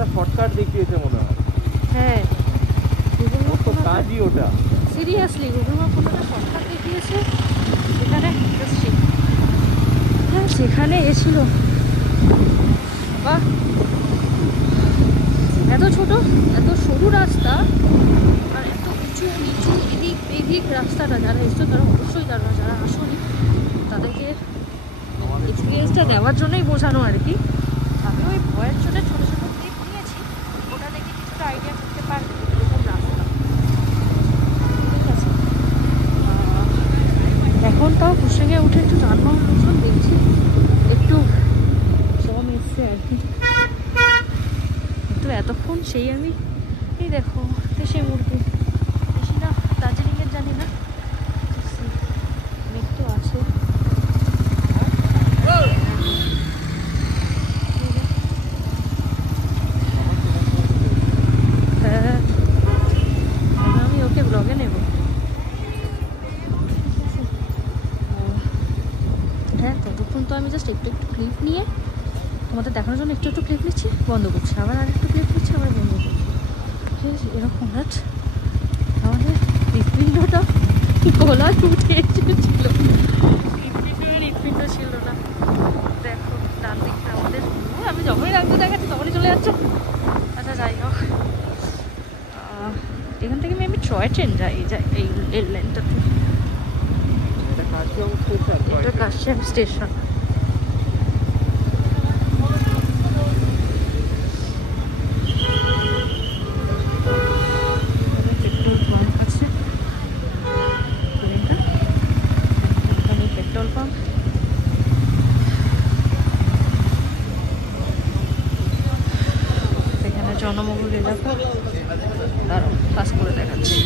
একটা শর্টকাট দেখিয়েছে মনে হয়। হ্যাঁ, গুগল ম্যাপ তো কাজই ওটা। সিরিয়াসলি গুগল ম্যাপ কোনো একটা শর্টকাট দেখিয়েছে সেখানে এসেছি। হ্যাঁ, সেখানে এসেছিল। বাহ, এত ছোট, এত সরু রাস্তা, আর এত উঁচু নিচু এদিক এদিক রাস্তাটা। যারা এসছো তারা অবশ্যই জানবে, যারা আসোনি তাদেরকে এক্সপিরিয়েন্সটা নেওয়ার জন্যই বোঝানো আর কি। আমি ওই ভয়ের চোটে ছোটো ছোটো ক্লিপ নিয়েছি, ওটা দেখে কিছুটা আইডিয়া করতে পারবে এরকম রাস্তা। ঠিক আছে, এখন তাও কুশিয়াঙ্গে উঠে একটু যানবাহন লোকজন দেখছি, একটু কম এসছে আর কি। তো এতক্ষণ সেই আমি এই দেখো দেশি মুরগি, বেশি না দার্জিলিংয়ের জানি না, মেঘ তো আছে। হ্যাঁ, আমি ওকে ব্লগে নেব। হ্যাঁ, ততক্ষণ তো আমি জাস্ট একটু একটু ক্লিপ নিয়ে তোমাদের দেখানোর জন্য একটু একটু ক্লিপ নিচ্ছি, বন্ধ করছি, আবার আরেকটু ক্লিপ নিচ্ছি, আবার বন্ধ করছি। এরকম রাত আমাদের হৃৎপিণ্ডটা গলায় উঠে এসেছিল, হৃৎপিণ্ড ছিল না। দেখো ডান দিকটা আমাদের, আমি যখনই রাখতে দেখাচ্ছি তখনই চলে যাচ্ছে। আচ্ছা যাই হোক, এখান থেকে আমি টয় ট্রেন যাই এই রেল লাইনটাতে। এটা কাশিয়াং স্টেশন। পেট্রোল পাম্প আছে, পেট্রোল পাম্প। এখানে জনবহুল এলাকা, দাঁড়াও পাস করে দেখাচ্ছি।